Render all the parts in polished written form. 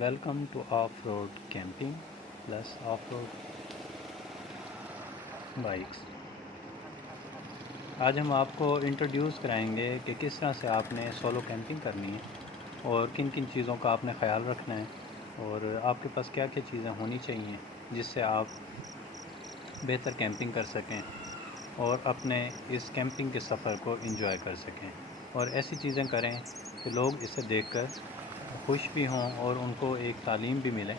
Welcome to off road camping plus off road bikes. آج ہم آپ کو انٹروڈیوس کرائیں گے کہ کس طرح سے آپ نے سولو کیمپنگ کرنی ہے اور کن کن چیزوں کا آپ نے خیال رکھنا ہے اور آپ کے پاس کیا کیا چیزیں ہونی چاہیے جس سے آپ بہتر کیمپنگ کر سکیں اور اپنے اس کیمپنگ کے سفر کو انجوائے کر سکیں اور ایسی چیزیں کریں کہ لوگ اسے دیکھ کر خوش بھی ہوں اور ان کو ایک تعلیم بھی ملے۔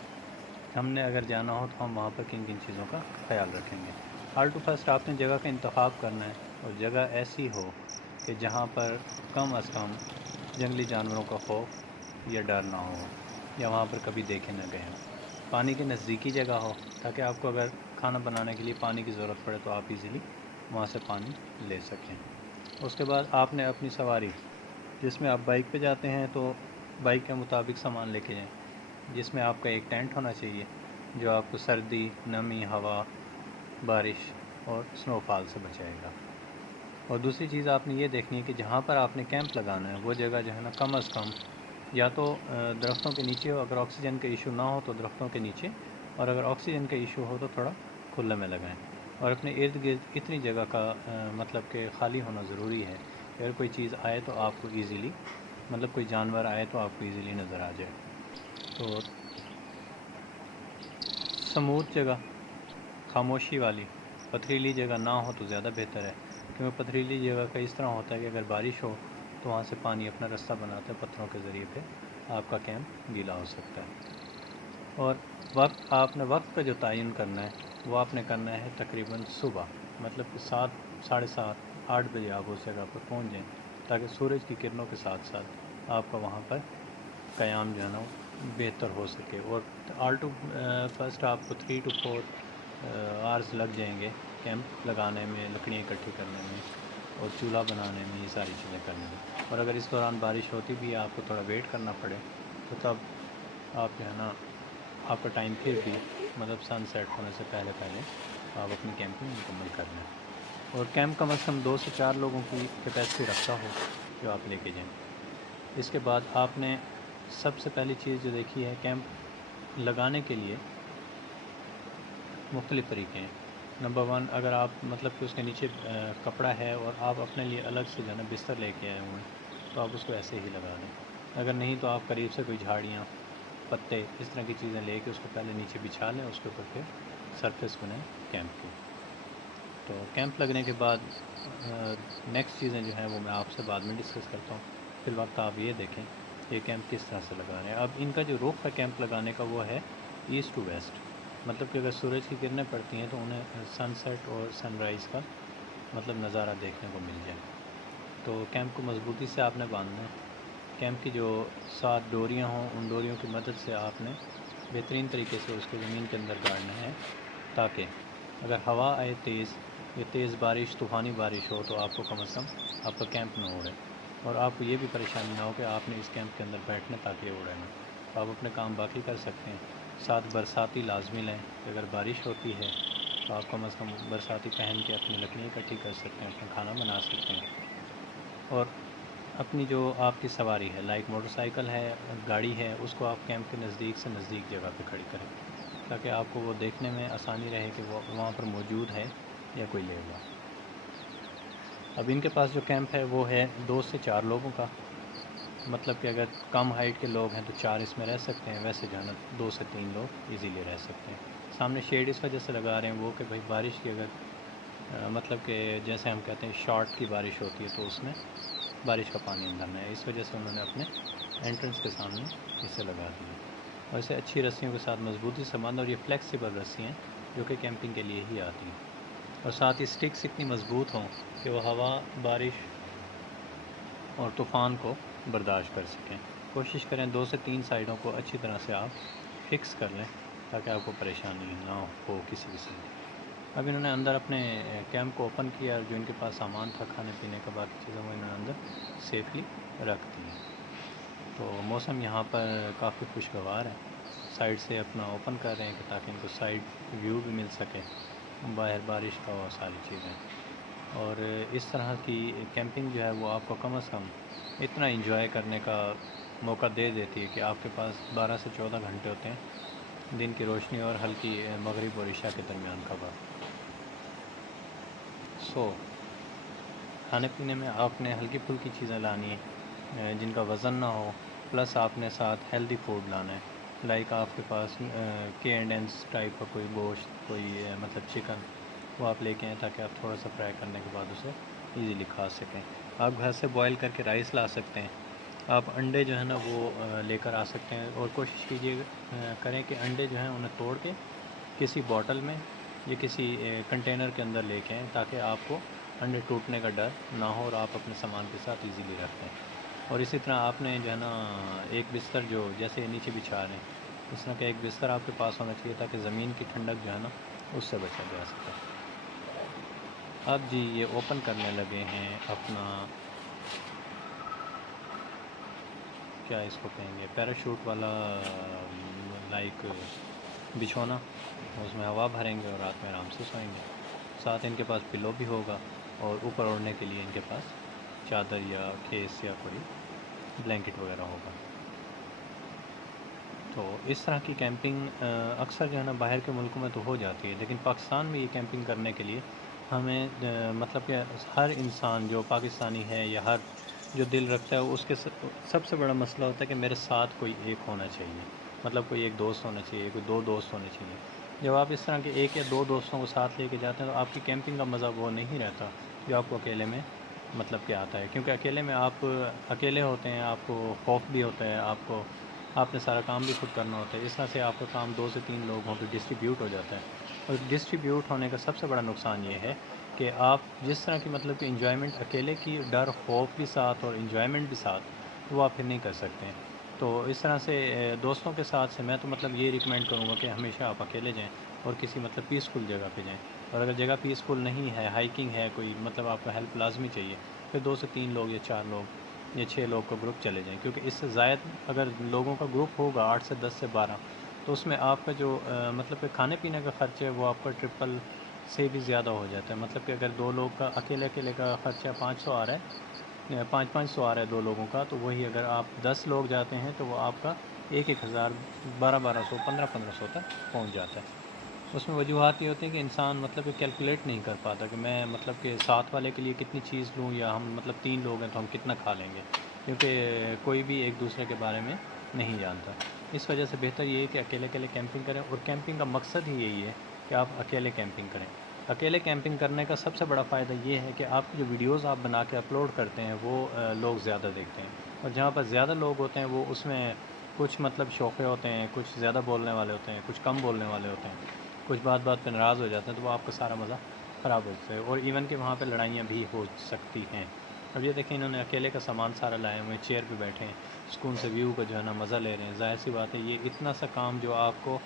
ہم نے اگر جانا ہو تو ہم وہاں پر کن کن چیزوں کا خیال رکھیں گے۔ آل ٹو فرسٹ آپ نے جگہ کا انتخاب کرنا ہے اور جگہ ایسی ہو کہ جہاں پر کم از کم جنگلی جانوروں کا خوف یا ڈر نہ ہو یا وہاں پر کبھی دیکھے نہ گئے ہوں۔ پانی کے نزدیکی جگہ ہو تاکہ آپ کو اگر کھانا بنانے کے لیے پانی کی ضرورت پڑے تو آپ ایزیلی وہاں سے پانی لے سکیں۔ اس کے بعد آپ نے اپنی سواری جس میں آپ بائک پہ جاتے ہیں تو بائک کے مطابق سامان لے کے جائیں، جس میں آپ کا ایک ٹینٹ ہونا چاہیے جو آپ کو سردی، نمی، ہوا، بارش اور سنو فال سے بچائے گا۔ اور دوسری چیز آپ نے یہ دیکھنی ہے کہ جہاں پر آپ نے کیمپ لگانا ہے وہ جگہ جو ہے نا کم از کم یا تو درختوں کے نیچے ہو، اگر آکسیجن کا ایشو نہ ہو تو درختوں کے نیچے، اور اگر آکسیجن کا ایشو ہو تو تھوڑا کھلے میں لگائیں۔ اور اپنے ارد گرد اتنی جگہ کا مطلب کہ خالی ہونا ضروری ہے کہ اگر کوئی چیز آئے تو آپ کو ایزیلی، مطلب کوئی جانور آئے تو آپ کو ایزیلی نظر آ جائے۔ تو سموتھ جگہ، خاموشی والی، پتھریلی جگہ نہ ہو تو زیادہ بہتر ہے، کیونکہ پتھریلی جگہ کا اس طرح ہوتا ہے کہ اگر بارش ہو تو وہاں سے پانی اپنا رستہ بناتا ہے پتھروں کے ذریعے پہ آپ کا کیمپ گیلا ہو سکتا ہے۔ اور وقت، آپ نے وقت کا جو تعین کرنا ہے وہ آپ نے کرنا ہے تقریباً صبح، مطلب کہ 7، 7:30، 8 بجے آپ اس جگہ پر پہنچ جائیں تاکہ سورج کی کرنوں کے ساتھ ساتھ آپ کا وہاں پر قیام جو ہے نا بہتر ہو سکے۔ اور آل ٹو فرسٹ آپ کو 3 to 4 آورز لگ جائیں گے کیمپ لگانے میں، لکڑیاں اکٹھی کرنے میں اور چولہا بنانے میں، یہ ساری چیزیں کرنے میں۔ اور اگر اس دوران بارش ہوتی بھی ہے آپ کو تھوڑا ویٹ کرنا پڑے تو تب آپ جو ہے نا آپ کا ٹائم پھر بھی مطلب سن سیٹ ہونے سے پہلے پہلے آپ اپنی کیمپنگ مکمل کر لیں۔ اور کیمپ کم از کم 2 سے 4 لوگوں کی کیپیسٹی رکھتا ہو جو آپ لے کے جائیں۔ اس کے بعد آپ نے سب سے پہلی چیز جو دیکھی ہے، کیمپ لگانے کے لیے مختلف طریقے ہیں۔ نمبر 1، اگر آپ مطلب کہ اس کے نیچے کپڑا ہے اور آپ اپنے لیے الگ سے جو ہے نا بستر لے کے آئے ہوئے ہیں تو آپ اس کو ایسے ہی لگا دیں۔ اگر نہیں تو آپ قریب سے کوئی جھاڑیاں، پتے، اس طرح کی چیزیں لے کے اس کو پہلے نیچے بچھا لیں، اس کے اوپر پھر سرفیس بنائیں کیمپ کی۔ تو کیمپ لگنے کے بعد نیکسٹ چیزیں جو ہیں وہ میں آپ سے بعد میں ڈسکس کرتا ہوں۔ فی الوقت آپ یہ دیکھیں کہ کیمپ کس طرح سے لگا رہے ہیں۔ اب ان کا جو رخ ہے کیمپ لگانے کا وہ ہے ایسٹ ٹو ویسٹ، مطلب کہ اگر سورج کی کرنیں پڑتی ہیں تو انہیں سن سیٹ اور سن رائز کا مطلب نظارہ دیکھنے کو مل جائے۔ تو کیمپ کو مضبوطی سے آپ نے باندھنا ہے۔ کیمپ کی جو 7 ڈوریاں ہوں ان ڈوریوں کی مدد سے آپ نے بہترین طریقے سے اس کو زمین کے اندر گاڑنا ہے تاکہ اگر ہوا آئے تیز یا تیز بارش، طوفانی بارش ہو تو آپ کو کم از کم آپ کا کیمپ نہ اڑے، اور آپ کو یہ بھی پریشانی نہ ہو کہ آپ نے اس کیمپ کے اندر بیٹھنا تاکہ اڑے نہ، تو آپ اپنے کام باقی کر سکتے ہیں۔ ساتھ برساتی لازمی لیں کہ اگر بارش ہوتی ہے تو آپ کم از کم برساتی پہن کے اپنی لکڑیاں اکٹھی کر سکتے ہیں، اپنا کھانا بنا سکتے ہیں۔ اور اپنی جو آپ کی سواری ہے، لائک موٹر سائیکل ہے، گاڑی ہے، اس کو آپ کیمپ کے نزدیک سے نزدیک جگہ پہ کھڑی کریں تاکہ آپ کو وہ دیکھنے میں آسانی رہے کہ وہ وہاں پر موجود ہے یا کوئی لے ہوا۔ اب ان کے پاس جو کیمپ ہے وہ ہے 2 سے 4 لوگوں کا، مطلب کہ اگر کم ہائٹ کے لوگ ہیں تو 4 اس میں رہ سکتے ہیں، ویسے جو ہے نا 2 سے 3 لوگ ایزیلی رہ سکتے ہیں۔ سامنے شیڈ اس وجہ سے لگا رہے ہیں وہ کہ بھائی بارش کی اگر مطلب کہ جیسے ہم کہتے ہیں شارٹ کی بارش ہوتی ہے تو اس میں بارش کا پانی اندر نہ ہے، اس وجہ سے انہوں نے اپنے انٹرنس کے سامنے اسے لگا دیا۔ اور اسے اچھی رسیوں کے ساتھ مضبوطی سے باندھا، اور یہ فلیکسیبل رسی ہیں جو کہ کیمپنگ کے لیے ہی آتی ہیں، اور ساتھ ہی سٹکس اتنی مضبوط ہوں کہ وہ ہوا، بارش اور طوفان کو برداشت کر سکیں۔ کوشش کریں 2 سے 3 سائڈوں کو اچھی طرح سے آپ فکس کر لیں تاکہ آپ کو پریشانی نہ ہو کسی قسم کی۔ اب انہوں نے اندر اپنے کیمپ کو اوپن کیا اور جو ان کے پاس سامان تھا کھانے پینے کا، باقی چیزیں وہ انہوں نے اندر سیفلی رکھ دی ہیں۔ تو موسم یہاں پر کافی خوشگوار ہے، سائڈ سے اپنا اوپن کر رہے ہیں کہ تاکہ ان کو سائڈ ویو بھی مل سکے، باہر بارش کا اور ساری چیزیں۔ اور اس طرح کی کیمپنگ جو ہے وہ آپ کو کم از کم اتنا انجوائے کرنے کا موقع دے دیتی ہے کہ آپ کے پاس 12 سے 14 گھنٹے ہوتے ہیں دن کی روشنی اور ہلکی مغرب اور عشاء کے درمیان کا وقت. کھانے پینے میں آپ نے ہلکی پھلکی چیزیں لانی ہیں جن کا وزن نہ ہو، پلس آپ نے ساتھ ہیلدی فوڈ لانا ہے، لائک آپ کے پاس کے اینڈ اینس ٹائپ کا کوئی گوشت، کوئی مطلب چکن، وہ آپ لے کے آئیں تاکہ آپ تھوڑا سا فرائی کرنے کے بعد اسے ایزیلی کھا سکیں. آپ گھر سے بوائل کر کے رائس لا سکتے ہیں. آپ انڈے جو ہے نا وہ لے کر آ سکتے ہیں، اور کوشش کیجیے کریں کہ انڈے جو ہیں انہیں توڑ کے کسی بوٹل میں یا کسی کنٹینر کے اندر لے کے آئیں تاکہ آپ کو انڈے ٹوٹنے کا ڈر نہ ہو اور آپ اپنے سامان کے ساتھ ایزیلی رکھ لیں. اور اسی طرح آپ نے جو ہے نا ایک بستر جو جیسے نیچے بچھا رہے ہیں اس طرح کا ایک بستر آپ کے پاس ہونا چاہیے تاکہ زمین کی ٹھنڈک جو ہے نا اس سے بچا جا سکے. اب جی یہ اوپن کرنے لگے ہیں اپنا کیا اس کو کہیں گے، پیراشوٹ والا لائک بچھونا، اس میں ہوا بھریں گے اور رات میں آرام سے سوئیں گے. ساتھ ان کے پاس پلو بھی ہوگا اور اوپر اوڑھنے کے لیے ان کے پاس چادر یا کھیس یا کوئی بلینکٹ وغیرہ ہوگا. تو اس طرح کی کیمپنگ اکثر جو ہے نا باہر کے ملکوں میں تو ہو جاتی ہے، لیکن پاکستان میں یہ کیمپنگ کرنے کے لیے ہمیں مطلب کہ ہر انسان جو پاکستانی ہے یا ہر جو دل رکھتا ہے اس کے سب سے بڑا مسئلہ ہوتا ہے کہ میرے ساتھ کوئی ایک ہونا چاہیے، مطلب کوئی ایک دوست ہونا چاہیے، کوئی دو دوست ہونے چاہیے. جب آپ اس طرح کے ایک یا دو دوستوں کو ساتھ لے کے جاتے ہیں تو آپ کی کیمپنگ کا مزہ وہ نہیں رہتا جو آپ کو اکیلے میں مطلب کہ آتا ہے. کیونکہ اکیلے میں آپ اکیلے ہوتے ہیں، آپ کو خوف بھی ہوتا ہے، آپ نے سارا کام بھی خود کرنا ہوتا ہے. اس طرح سے آپ کا کام 2 سے 3 لوگوں پہ ڈسٹریبیوٹ ہو جاتا ہے. اور ڈسٹریبیوٹ ہونے کا سب سے بڑا نقصان یہ ہے کہ آپ جس طرح کی مطلب کہ انجوائمنٹ اکیلے کی ڈر خوف بھی ساتھ اور انجوائمنٹ بھی ساتھ وہ آپ پھر نہیں کر سکتے ہیں. تو اس طرح سے دوستوں کے ساتھ سے میں تو مطلب یہ ریکمینڈ کروں گا کہ ہمیشہ آپ اکیلے جائیں اور کسی مطلب پیسفل جگہ پہ جائیں. اور اگر جگہ پیسفل نہیں ہے، ہائیکنگ ہے کوئی، مطلب آپ کو ہیلپ لازمی چاہیے، پھر 2 سے 3 لوگ یا 4 لوگ یا 6 لوگ کا گروپ چلے جائیں. کیونکہ اس سے زائد اگر لوگوں کا گروپ ہوگا 8 سے 10 سے 12 تو اس میں آپ کا جو مطلب کہ کھانے پینے کا خرچ ہے وہ آپ کا ٹرپل سے بھی زیادہ ہو جاتا ہے. مطلب کہ اگر 2 لوگ کا اکیلے کا خرچہ 500 آ رہا ہے، 500 آ رہا ہے 2 لوگوں کا، تو وہی اگر آپ 10 لوگ جاتے ہیں تو وہ آپ کا 1,000 1200 1500 تک پہنچ جاتا ہے. اس میں وجوہات یہ ہوتی ہیں کہ انسان مطلب کہ کیلکولیٹ نہیں کر پاتا کہ میں مطلب کہ ساتھ والے کے لیے کتنی چیز لوں، یا ہم مطلب 3 لوگ ہیں تو ہم کتنا کھا لیں گے، کیونکہ کوئی بھی ایک دوسرے کے بارے میں نہیں جانتا. اس وجہ سے بہتر یہ ہے کہ اکیلے کیمپنگ کریں. اور کیمپنگ کا مقصد ہی یہی ہے کہ آپ اکیلے کیمپنگ کریں. اکیلے کیمپنگ کرنے کا سب سے بڑا فائدہ یہ ہے کہ آپ کی جو ویڈیوز آپ بنا کے اپلوڈ کرتے ہیں وہ لوگ زیادہ دیکھتے ہیں. اور جہاں پر زیادہ لوگ ہوتے ہیں وہ اس میں کچھ مطلب شوخے ہوتے ہیں، کچھ زیادہ بولنے والے ہوتے ہیں، کچھ کم بولنے والے ہوتے ہیں، کچھ بات پہ ناراض ہو جاتے ہیں، تو وہ آپ کا سارا مزہ خراب ہو جاتا ہے. اور ایون کہ وہاں پہ لڑائیاں بھی ہو سکتی ہیں. اب یہ دیکھیں انہوں نے اکیلے کا سامان سارا لائے ہوئے ہیں، چیئر پہ بیٹھے ہیں، سکون سے ویو کا جو ہے نا مزہ لے رہے ہیں. ظاہر سی بات ہے یہ اتنا سا کام جو آپ کو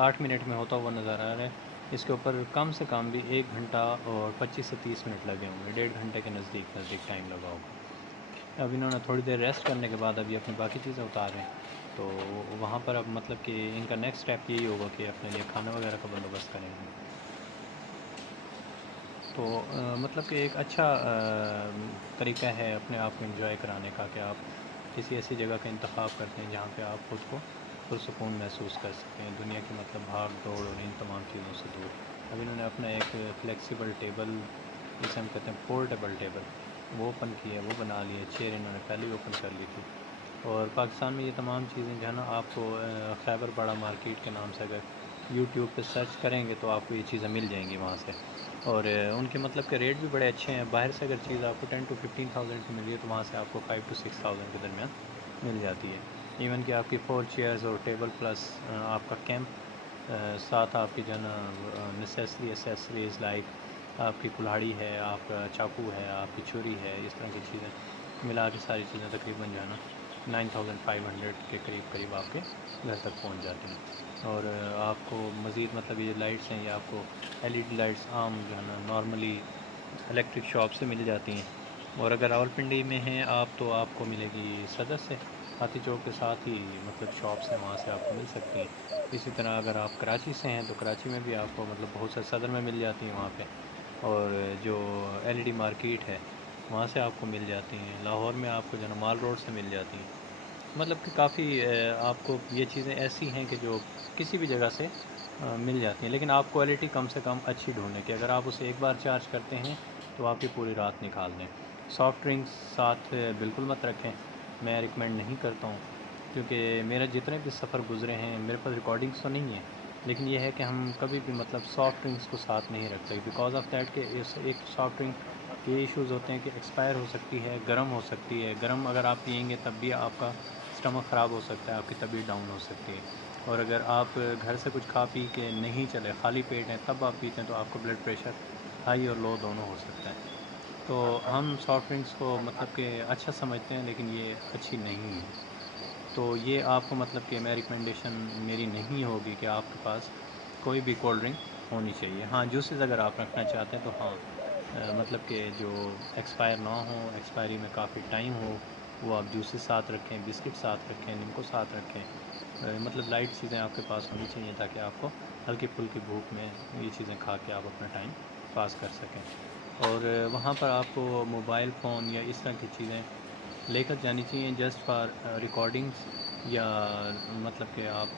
8 منٹ میں ہوتا ہوا نظر آ رہا ہے، اس کے اوپر کم سے کم بھی 1 گھنٹہ اور 25 سے 30 منٹ لگے ہوں گے، 1.5 گھنٹے کے نزدیک ٹائم لگا ہوگا. اب انہوں نے تھوڑی دیر ریسٹ کرنے کے بعد ابھی اپنی باقی چیزیں اتاریں، تو وہاں پر اب مطلب کہ ان کا نیکسٹ اسٹیپ یہی ہوگا کہ اپنے لیے کھانا وغیرہ کا بندوبست کریں گے. تو مطلب کہ ایک اچھا طریقہ ہے اپنے آپ کو انجوائے کرانے کا کہ آپ کسی ایسی جگہ کا انتخاب کرتے ہیں جہاں پہ آپ خود کو پرسکون محسوس کر سکتے ہیں، دنیا کی مطلب بھاگ دوڑ اور ان تمام چیزوں سے دور. اب انہوں نے اپنا ایک فلیکسیبل ٹیبل، جسے ہم کہتے ہیں پورٹیبل ٹیبل، وہ اوپن کیا، وہ بنا لیے. چیئر انہوں نے پہلے ہی اوپن کر لی تھی. اور پاکستان میں یہ تمام چیزیں جو ہے نا آپ کو خیبر باڑہ مارکیٹ کے نام سے اگر یوٹیوب پہ سرچ کریں گے تو آپ کو یہ چیزیں مل جائیں گی وہاں سے. اور ان کے مطلب کہ ریٹ بھی بڑے اچھے ہیں. باہر سے اگر چیز آپ کو 10 to 15,000 کی مل رہی ہے تو وہاں سے آپ کو 5 to 6,000 کے درمیان مل جاتی ہے. ایون کہ آپ کی 4 چیئرز اور ٹیبل پلس آپ کا کیمپ، ساتھ آپ کی جو ہے نا نیسیسری ایسیسریز لائک آپ کی کلہاڑی ہے، آپ کا چاقو ہے، آپ کی چھری ہے، اس طرح کی چیزیں ملا کے ساری چیزیں تقریباً جو ہے نا 9,500 کے قریب آپ کے گھر تک پہنچ جاتی ہیں. اور آپ کو مزید مطلب یہ لائٹس ہیں، یہ آپ کو LED لائٹس عام جو ہے نا نارملی الیکٹرک شاپ سے مل جاتی ہیں. اور اگر راولپنڈی میں ہیں آپ تو آپ کو ملے گی صدر سے، ہاتھی چوک کے ساتھ ہی مطلب شاپس ہیں، وہاں سے آپ کو مل سکتی ہیں. اسی طرح اگر آپ کراچی سے ہیں تو کراچی میں بھی آپ کو مطلب بہت سے صدر میں مل جاتی ہیں وہاں پہ. اور جو LED مارکیٹ ہے وہاں سے آپ کو مل جاتی ہیں. لاہور میں آپ کو جو ہے نا مال روڈ سے مل جاتی ہیں. مطلب کہ کافی آپ کو یہ چیزیں ایسی ہیں کہ جو کسی بھی جگہ سے مل جاتی ہیں، لیکن آپ کوالٹی کم سے کم اچھی ڈھونڈیں کہ اگر آپ اسے ایک بار چارج کرتے ہیں تو آپ کی پوری رات نکال دیں۔ سافٹ ڈرنکس ساتھ بالکل مت رکھیں، میں ریکمینڈ نہیں کرتا ہوں، کیونکہ میرا جتنے بھی سفر گزرے ہیں میرے پاس ریکارڈنگس تو نہیں ہیں، لیکن یہ ہے کہ ہم کبھی بھی مطلب سافٹ ڈرنکس کو ساتھ نہیں رکھتے بیکاز آف دیٹ کہ ایک سافٹ ڈرنک کے ایشوز ہوتے ہیں کہ ایکسپائر ہو سکتی ہے، گرم ہو سکتی ہے، گرم اگر آپ پئیں گے تب بھی آپ کا اسٹمک خراب ہو سکتا ہے، آپ کی طبیعت ڈاؤن ہو سکتی ہے، اور اگر آپ گھر سے کچھ کھا پی کے نہیں چلے خالی پیٹ ہیں تب آپ پیتے ہیں تو آپ کو بلڈ پریشر ہائی اور لو دونوں ہو سکتا ہے۔ تو ہم سافٹ ڈرنکس کو مطلب کہ اچھا سمجھتے ہیں لیکن یہ اچھی نہیں ہے، تو یہ آپ کو مطلب کہ میں ریکمنڈیشن میری نہیں ہوگی کہ آپ کے پاس کوئی بھی کولڈ ڈرنک ہونی چاہیے۔ ہاں جوسز اگر آپ رکھنا چاہتے ہیں تو ہاں مطلب کہ جو ایکسپائر نہ ہوں، ایکسپائری میں کافی ٹائم ہو، وہ آپ جوسز ساتھ رکھیں، بسکٹ ساتھ رکھیں، نمکو ساتھ رکھیں، مطلب لائٹ چیزیں آپ کے پاس ہونی چاہیے تاکہ آپ کو ہلکی پھلکی بھوک میں یہ چیزیں کھا کے آپ اپنا ٹائم پاس کر سکیں۔ اور وہاں پر آپ کو موبائل فون یا اس طرح کی چیزیں لے کر جانی چاہیے جسٹ فار ریکارڈنگس، یا مطلب کہ آپ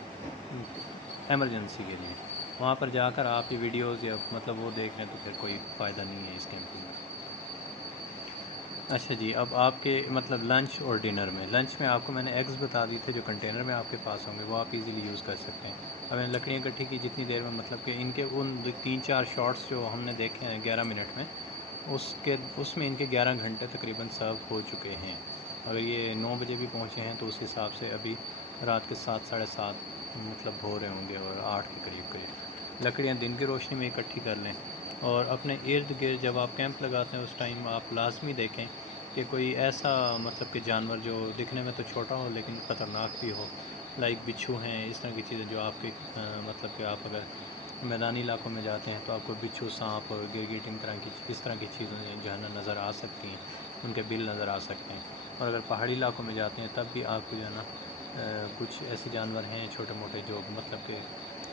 ایمرجنسی کے لیے وہاں پر جا کر آپ یہ ویڈیوز یا مطلب وہ دیکھ رہے ہیں تو پھر کوئی فائدہ نہیں ہے اس کیمپنگ میں۔ اچھا جی، اب آپ کے مطلب لنچ اور ڈنر میں، لنچ میں آپ کو میں نے ایگز بتا دی تھے جو کنٹینر میں آپ کے پاس ہوں گے، وہ آپ ایزیلی یوز کر سکتے ہیں۔ اب میں نے لکڑیاں اکٹھی کی جتنی دیر میں، مطلب کہ ان کے ان 3-4 شارٹس جو ہم نے دیکھے ہیں 11 منٹ میں، اس میں ان کے 11 گھنٹے تقریباً سرو ہو چکے ہیں۔ اگر یہ 9 بجے بھی پہنچے ہیں تو اس حساب سے ابھی رات کے 7-7:30 مطلب ہو رہے ہوں گے، اور 8 کے قریب قریب لکڑیاں دن کی روشنی میں اکٹھی کر لیں۔ اور اپنے ارد گرد جب آپ کیمپ لگاتے ہیں اس ٹائم آپ لازمی دیکھیں کہ کوئی ایسا مطلب کہ جانور جو دکھنے میں تو چھوٹا ہو لیکن خطرناک بھی ہو، لائک بچھو ہیں، اس طرح کی چیزیں جو آپ کے مطلب کہ آپ اگر میدانی علاقوں میں جاتے ہیں تو آپ کو بچھو، سانپ اور گرگٹ اس طرح کی چیزیں جو ہے نا نظر آ سکتی ہیں، ان کے بل نظر آ سکتے ہیں۔ اور اگر پہاڑی علاقوں میں جاتے ہیں تب بھی آپ کو جو ہے نا کچھ ایسے جانور ہیں چھوٹے موٹے جو مطلب کہ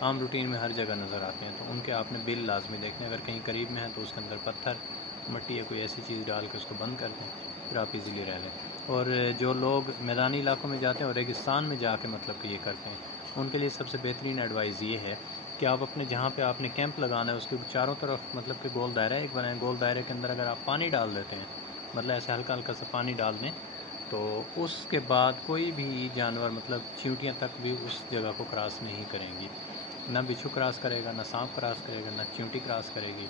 عام روٹین میں ہر جگہ نظر آتے ہیں، تو ان کے آپ نے بل لازمی دیکھنے، اگر کہیں قریب میں ہیں تو اس کے اندر پتھر، مٹی یا کوئی ایسی چیز ڈال کے اس کو بند کر دیں، پھر آپ ایزیلی رہ لیں۔ اور جو لوگ میدانی علاقوں میں جاتے ہیں اور ریگستان میں جا کے مطلب کہ یہ کرتے ہیں، ان کے لیے سب سے بہترین ایڈوائز یہ ہے کہ آپ اپنے جہاں پہ آپ نے کیمپ لگانا ہے اس کے چاروں طرف مطلب کہ گول دائرہ ایک بنائیں، گول دائرے کے اندر اگر آپ پانی ڈال دیتے ہیں، مطلب ایسے ہلکا ہلکا سا پانی ڈال دیں، تو اس کے بعد کوئی بھی جانور مطلب چیونٹیاں تک بھی اس جگہ کو کراس نہیں کریں گی، نہ بچھو کراس کرے گا، نہ سانپ کراس کرے گا، نہ چیونٹی کراس کرے گی،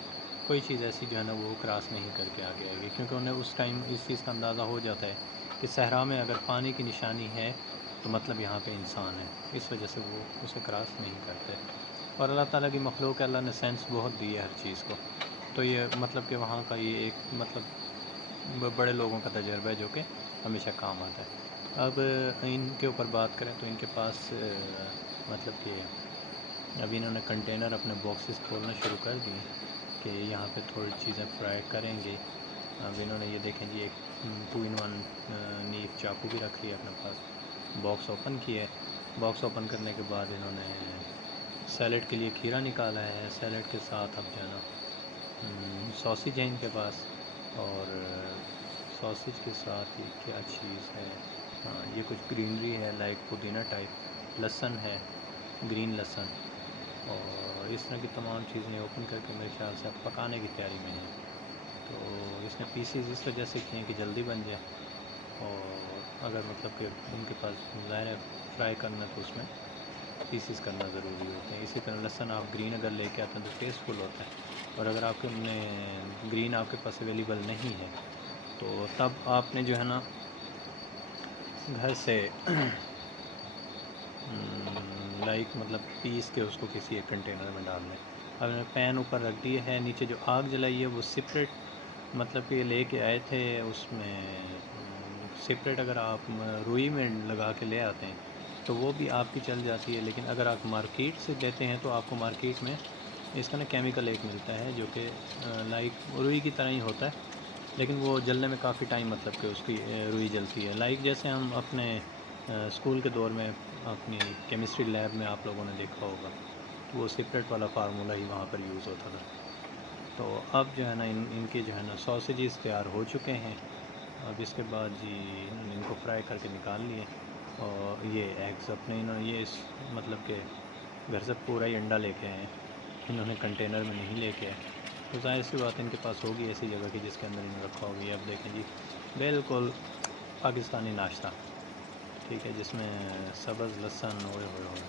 کوئی چیز ایسی جو ہے نا وہ کراس نہیں کر کے آگے آئے گی، کیونکہ انہیں اس ٹائم اس چیز کا اندازہ ہو جاتا ہے کہ صحرا میں اگر پانی کی نشانی ہے تو مطلب یہاں پہ انسان ہے، اس وجہ سے وہ اسے کراس نہیں کرتے۔ اور اللہ تعالیٰ کی مخلوق ہے، اللہ نے سینس بہت دی ہے ہر چیز کو، تو یہ مطلب کہ وہاں کا یہ ایک مطلب بڑے لوگوں کا تجربہ ہے جو کہ ہمیشہ کام آتا ہے۔ اب ان کے اوپر بات کریں تو ان کے پاس مطلب کہ ابھی انہوں نے کنٹینر اپنے باکسز کھولنا شروع کر دیے کہ یہاں پہ تھوڑی چیزیں فرائی کریں گے۔ اب انہوں نے یہ دیکھیں جی ایک 2 in 1 نیف چاقو بھی رکھ لیا اپنے پاس، باکس اوپن کیا ہے، باکس اوپن کرنے کے بعد انہوں نے سیلڈ کے لیے کھیرا نکالا ہے، سیلڈ کے ساتھ اب جو ہے نا ساسج ہے ان کے پاس، اور ساسج کے ساتھ یہ کیا چیز ہے، ہاں یہ کچھ گرینری ہے لائک پودینہ ٹائپ، لہسن ہے، گرین لہسن، اور اس طرح کی تمام چیزیں اوپن کر کے میرے خیال سے اب پکانے کی تیاری میں ہیں۔ تو اس نے پیسز اس وجہ سے کیے ہیں کہ جلدی بن جائے، اور اگر مطلب کہ ان کے پاس ظاہر ہے فرائی کرنا تو اس میں پیسز کرنا ضروری ہوتے ہیں۔ اسی طرح لہسن آپ گرین اگر لے کے آتے ہیں تو ٹیسٹفل ہوتا ہے، اور اگر آپ کے گرین آپ کے پاس اویلیبل نہیں ہے تو تب آپ نے جو ہے نا گھر سے لائک مطلب پیس کے اس کو کسی ایک کنٹینر میں ڈال دیں۔ اب میں نے پین اوپر رکھ دی ہے، نیچے جو آگ جلائی ہے وہ سپریٹ مطلب کہ لے کے آئے تھے، اس میں سپریٹ اگر آپ روئی میں لگا کے لے آتے ہیں تو وہ بھی آپ کی چل جاتی ہے، لیکن اگر آپ مارکیٹ سے لیتے ہیں تو آپ کو مارکیٹ میں اس کا نا کیمیکل ایک ملتا ہے جو کہ لائک روئی کی طرح ہی ہوتا ہے، لیکن وہ جلنے میں کافی ٹائم مطلب کہ اس کی روئی جلتی ہے، لائک جیسے ہم اپنے اسکول کے دور میں اپنی کیمسٹری لیب میں آپ لوگوں نے دیکھا ہوگا، تو وہ سپریٹ والا فارمولہ ہی وہاں پر یوز ہوتا تھا۔ تو اب جو ہے نا ان کے جو ہے نا ساسیجز تیار ہو چکے ہیں، اب اس کے بعد جی انہوں نے ان کو فرائی کر کے نکال لیے، اور یہ ایگز اپنے انہوں نے یہ مطلب کہ گھر سے پورا ہی انڈا لے کے آئے ہیں، انہوں نے کنٹینر میں نہیں لے کے آئے، تو ظاہر سی بات ان کے پاس ہوگی ایسی جگہ کی جس کے اندر انہوں نے رکھا ہوگی۔ اب دیکھیں جی بالکل پاکستانی ناشتہ، ٹھیک ہے، جس میں سبز لہسن ہوئے ہوئے ہوئے،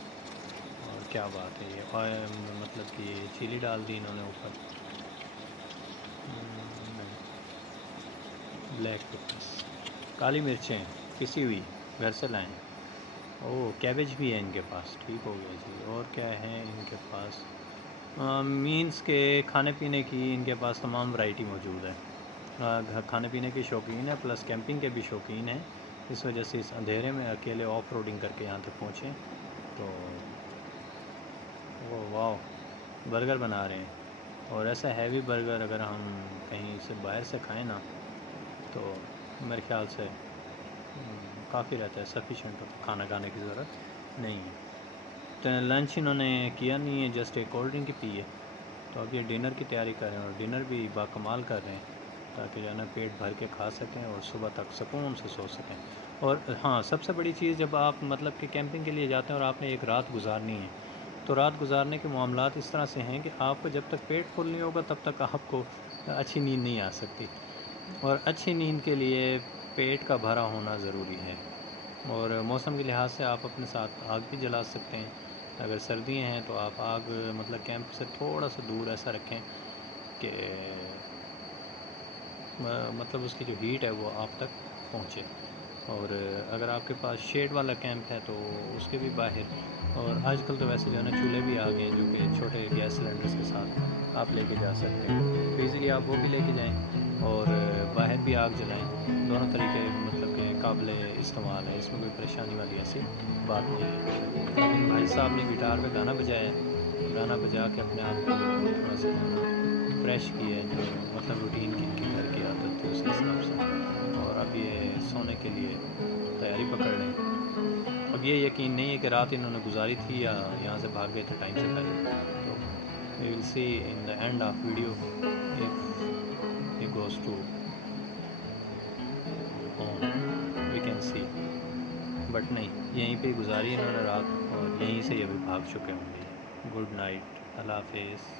اور کیا بات ہے یہ، اور مطلب کہ یہ چیلی ڈال دی انہوں نے اوپر، بلیک پیپرس، کالی مرچیں پسی ہوئی گھر سے لائیں، او کیبج بھی ہے ان کے پاس، ٹھیک ہو گیا جی۔ اور کیا ہے ان کے پاس، مینس کے کھانے پینے کی ان کے پاس تمام ورائٹی موجود ہے، کھانے پینے کے شوقین ہیں پلس کیمپنگ کے بھی شوقین ہیں، اس وجہ سے اس اندھیرے میں اکیلے آف روڈنگ کر کے یہاں تک پہنچیں۔ تو وہ واو، برگر بنا رہے ہیں، اور ایسا ہیوی برگر اگر ہم کہیں سے باہر سے کھائیں نا تو میرے خیال سے کافی رہتا ہے، سفیشینٹ ہوتا ہے، کھانا کھانے کی ضرورت نہیں ہے۔ تو لنچ انہوں نے کیا نہیں ہے، جسٹ ایک کولڈ ڈرنک ہی پی ہے، تو اب یہ ڈنر کی تیاری کر رہے ہیں، اور ڈنر بھی باکمال کر رہے ہیں تاکہ جو ہے نا پیٹ بھر کے کھا سکیں اور صبح تک سکون سے سو سکیں۔ اور ہاں سب سے بڑی چیز، جب آپ مطلب کہ کیمپنگ کے لیے جاتے ہیں اور آپ نے ایک رات گزارنی ہے، تو رات گزارنے کے معاملات اس طرح سے ہیں کہ آپ کو جب تک پیٹ فل نہیں ہوگا تب تک آپ کو اچھی نیند نہیں آ سکتی، اور اچھی نیند کے لیے پیٹ کا بھرا ہونا ضروری ہے۔ اور موسم کے لحاظ سے آپ اپنے ساتھ آگ بھی جلا سکتے ہیں، اگر سردیاں ہیں تو آپ آگ مطلب کیمپ سے تھوڑا سا دور ایسا رکھیں کہ مطلب اس کی جو ہیٹ ہے وہ آپ تک پہنچے۔ اور اگر آپ کے پاس شیڈ والا کیمپ ہے تو اس کے بھی باہر، اور آج کل تو ویسے جو ہے نا چولہے بھی آ گئے ہیں جو کہ چھوٹے گیس سلنڈرز کے ساتھ آپ لے کے جا سکتے ہیں، تو ایزیلی آپ وہ بھی لے کے جائیں اور باہر بھی آگ جلائیں، دونوں طریقے مطلب کہ قابل استعمال ہے، اس میں کوئی پریشانی والی ایسی بات نہیں ہے۔ لیکن بھائی صاحب نے گٹار پہ گانا بجایا ہے، گانا بجا کے اپنے آپ کو تھوڑا سا جو ہے نا فریش کیا ہے، جو مطلب روٹین کی ان کی گھر کی عادت تھی اسی حساب سے، اور اب یہ سونے کے لیے تیاری پکڑ لیں۔ اب یہ یقین نہیں ہے کہ رات انہوں نے گزاری تھی یا یہاں سے بھاگ گئے تھے ٹائم سے پہلے، تو we will see in the end of video if he goes to home, we can see, but نہیں، یہیں پہ گزاری انہوں نے رات، اور یہیں سے یہ بھی بھاگ چکے ہوں گے۔ گڈ نائٹ، اللہ حافظ۔